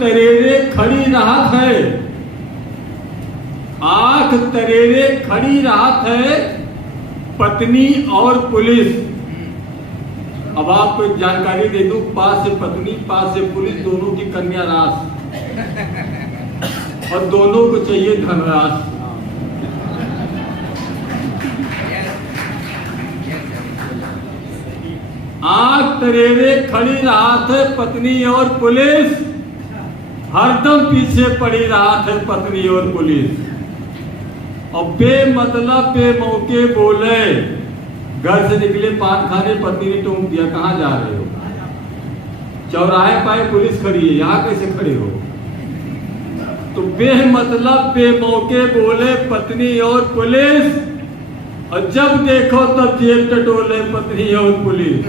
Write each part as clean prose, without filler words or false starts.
तरेरे खड़ी राहत है, आंख तरेरे खड़ी राहत है पत्नी और पुलिस। अब आपको एक जानकारी दे दूं, पास से पत्नी पास से पुलिस, दोनों की कन्या रास और दोनों को चाहिए धनराश। आंख तरेरे खड़ी राहत है पत्नी और पुलिस, हरदम पीछे पड़ी राहत है पत्नी और पुलिस। और बेमतलब बेमौके बोले, घर से निकले पान खाने, पत्नी ने टोक दिया कहाँ जा रहे हो, चौराहे पाए पुलिस खड़ी है, यहाँ कैसे खड़े हो। तो बेमतलब बेमौके बोले पत्नी और पुलिस, और जब देखो तब जेब टटोले पत्नी और पुलिस।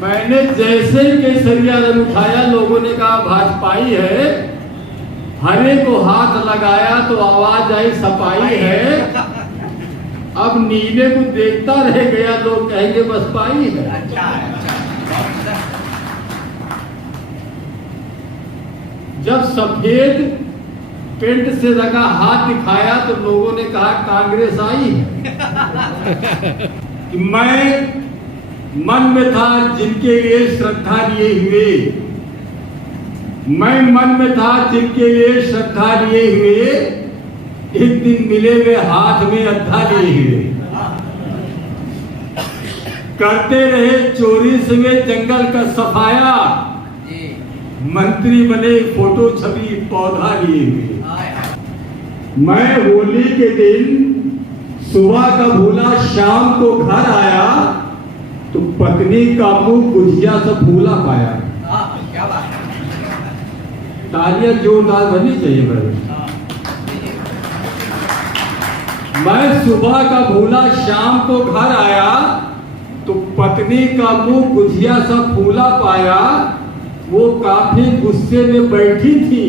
मैंने जैसे ही केसरिया रंग उठाया, लोगों ने कहा भाजपाई है, हरे को हाथ लगाया तो आवाज आई सपाई है। अब नीले को देखता रह गया, लोग कहेंगे बसपाई है। जब सफेद पेंट से रंगा हाथ दिखाया तो लोगों ने कहा कांग्रेस आई है। कि मैं मन में था जिनके लिए श्रद्धा लिए हुए, मैं मन में था जिनके लिए श्रद्धा लिए हुए, एक दिन मिले वे हाथ में अद्धा लिए हुए। करते रहे चोरी से वे जंगल का सफाया, मंत्री बने फोटो छवि पौधा लिए हुए। मैं होली के दिन सुबह का भूला, शाम को घर आया तो पत्नी का मुंह गुजिया से फूला पाया। तालियां जोरदार बनी चाहिए भाई। मैं सुबह का भूला, शाम को घर आया तो पत्नी का मुंह गुजिया सा फूला पाया। वो काफी गुस्से में बैठी थी,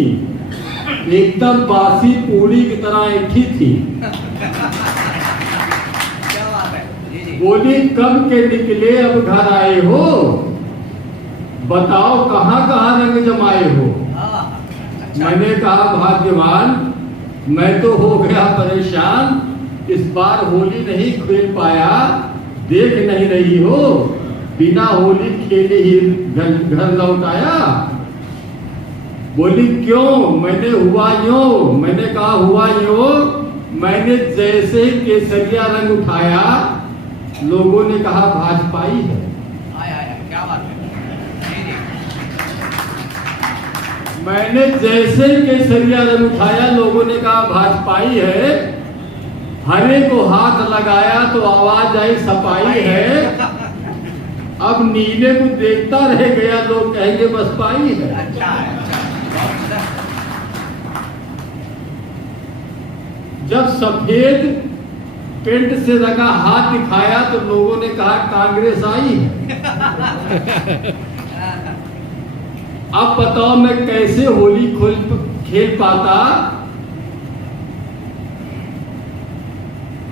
एकदम बासी पूरी की तरह ऐठी थी। बोली कब के निकले अब घर आए हो, बताओ कहाँ कहाँ रंग जमाए हो। मैंने कहा भाग्यवान, मैं तो हो गया परेशान, इस बार होली नहीं खेल पाया, देख नहीं रही हो, बिना होली खेले ही घर लौट आया। बोली क्यों, मैंने हुआ यूं, मैंने कहा हुआ यूं, मैंने जैसे ही केसरिया रंग उठाया, लोगों ने कहा भाजपाई है। क्या बात है। मैंने जैसे ही केसरिया रंग उठाया, लोगों ने कहा भाजपाई है। हरे को हाथ लगाया तो आवाज आई सपाई है। अब नीले को देखता रह गया, लोग कहेंगे बसपाई है। जब सफेद पेंट से रंगा हाथ दिखाया तो लोगों ने कहा कांग्रेस आई है। अब बताओ मैं कैसे होली खेल पाता,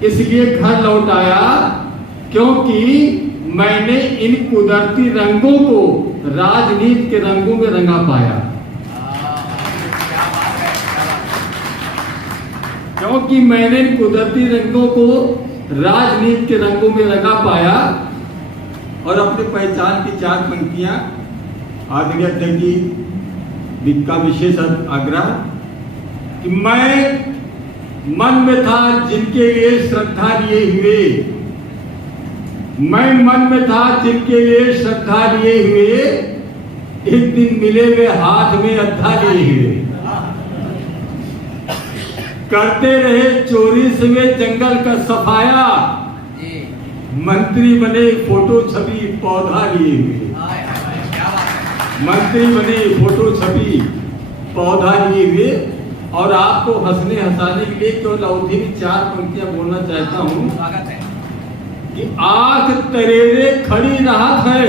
इसलिए घर लौट आया, क्योंकि मैंने इन कुदरती रंगों को राजनीति के रंगों में रंगा पाया। क्योंकि मैंने इन कुदरती रंगों को राजनीति के रंगों में रंगा पाया। और अपनी पहचान की 4 पंक्तियां आदरणीय अध्यक्ष जी का विशेष आग्रह कि मैं मन में था जिनके लिए श्रद्धा लिए हुए, मैं मन में था जिनके लिए श्रद्धा लिए हुए, एक दिन मिले वे हाथ में अद्धा लिए हुए। करते रहे चोरी से वे जंगल का सफाया, मंत्री बने फोटो छवि पौधा लिए हुए। मंत्री बने फोटो छवि पौधा लिए हुए। और आपको हंसने हंसाने के लिए केवल अवधि में 4 पंक्तियां बोलना चाहता हूं कि आंख तरेरे खड़ी राहत है,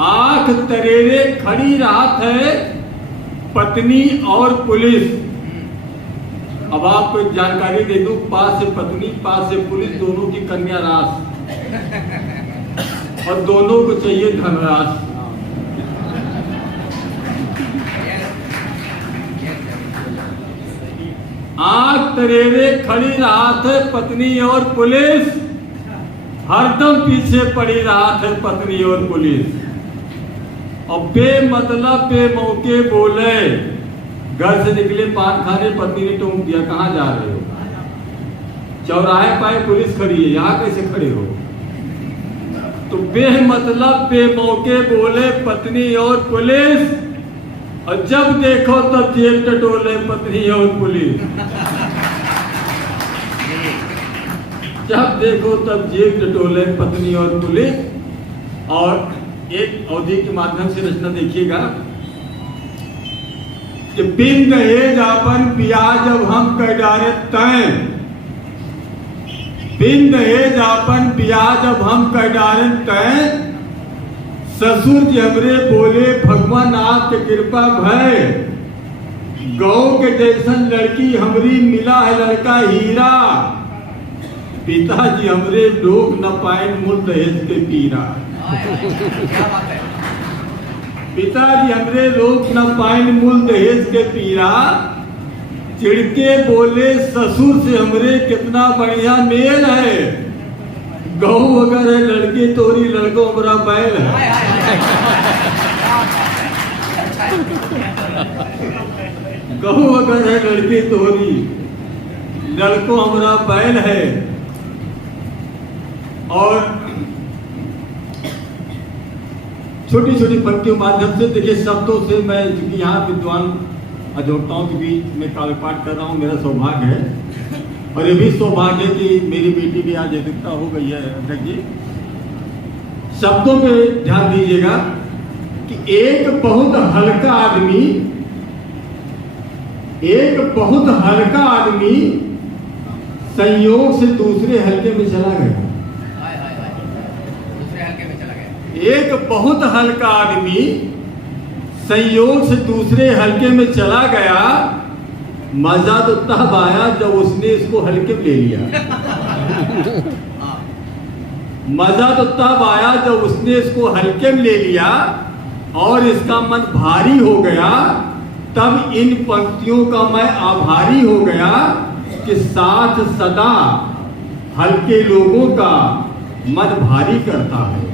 आंख तरेरे खड़ी राहत है पत्नी और पुलिस। अब आपको एक जानकारी दे दूं, पास से पत्नी पास से पुलिस, दोनों की कन्या रास और दोनों को चाहिए धनराश। तरेरे खड़ी रात है पत्नी और पुलिस, हरदम पीछे पड़ी रात है पत्नी और पुलिस। और बेमतलब बेमौके बोले, घर से निकले पान खाने, पत्नी ने टोक दिया कहाँ जा रहे हो, चौराहे पाए पुलिस खड़ी है, यहाँ कैसे खड़े हो। तो बेमतलब बेमौके बोले पत्नी और पुलिस, और जब देखो तब जेब टटोले पत्नी और पुलिस। जब देखो तब जेब टटोले पत्नी और पुलिस। और एक अवधि के माध्यम से रचना देखिएगा कि बिन दहेज आपन ब्याज जब हम कर डारे तय, बिन दहेज आपन ब्याज जब हम कर डारे तय, ससुर जी हमरे बोले भगवान आपके कृपा भय, गौ के जैसन लड़की हमरी मिला है लड़का हीरा, पिताजी हमरे लोग न पाए मूल दहेज के पीरा। क्या बात है। पिताजी हमरे लोग न पाए मूल दहेज के पीरा, चिड़के बोले ससुर से हमरे कितना बढ़िया मेल है, गऊ अगर है लड़के तोरी लड़को हमारा बैल है। गऊ अगर है लड़के तोरी लड़को हमारा बैल है। और छोटी छोटी पंक्तियों माध्यम से देखिए शब्दों से मैं चूंकि यहाँ विद्वान अजोटाओं के बीच में काव्य पाठ कर रहा हूँ, मेरा सौभाग्य है। और ये भी सौभाग्य है कि मेरी बेटी भी आज अधिकता हो गई है। अध्यक्ष जी, शब्दों पे ध्यान दीजिएगा कि एक बहुत हल्का आदमी, एक बहुत हल्का आदमी संयोग से दूसरे हल्के में चला गया। दूसरे हल्के में चला गया। एक बहुत हल्का आदमी संयोग से दूसरे हल्के में चला गया, मजा तो तब आया जब उसने इसको हल्के में ले लिया। मजा तो तब आया जब उसने इसको हल्के में ले लिया और इसका मन भारी हो गया। तब इन पंक्तियों का मैं आभारी हो गया कि साथ सदा हल्के लोगों का मन भारी करता है।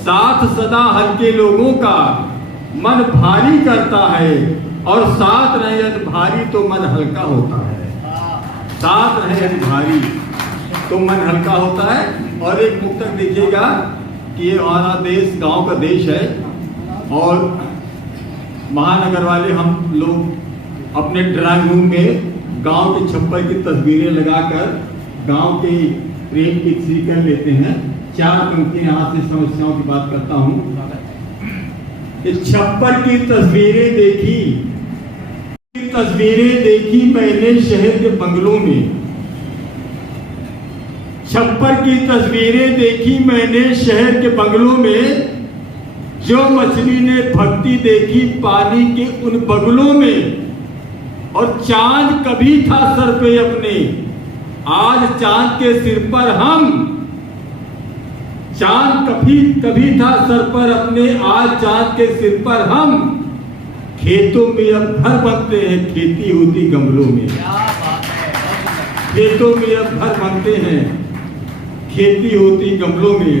साथ सदा हल्के लोगों का मन भारी करता है, और साथ रहे यदि भारी तो मन हल्का होता है। साथ रहे यदि भारी तो मन हल्का होता है। और एक मुक्तक देखिएगा कि ये हमारा देश गांव का देश है, और महानगर वाले हम लोग अपने ड्राइंग रूम में गांव के छप्पर की तस्वीरें लगाकर गांव के प्रेम की स्वीकार लेते हैं। चार पंक्ति यहाँ से समस्याओं की बात करता हूँ। छप्पर की तस्वीरें देखी, तस्वीरें देखी मैंने शहर के बंगलों में। छप्पर की तस्वीरें देखी मैंने शहर के बंगलों में, जो मछली ने भक्ति देखी पानी के उन बगलों में। और चांद कभी था सर पे अपने, आज चांद के सिर पर हम। चांद कभी था सर पर अपने, आज चांद के सिर पर हम। खेतों में अब घर बनते हैं, खेती होती गमलों में। क्या बात है। खेतों में अब घर बनते हैं, खेती होती गमलों में।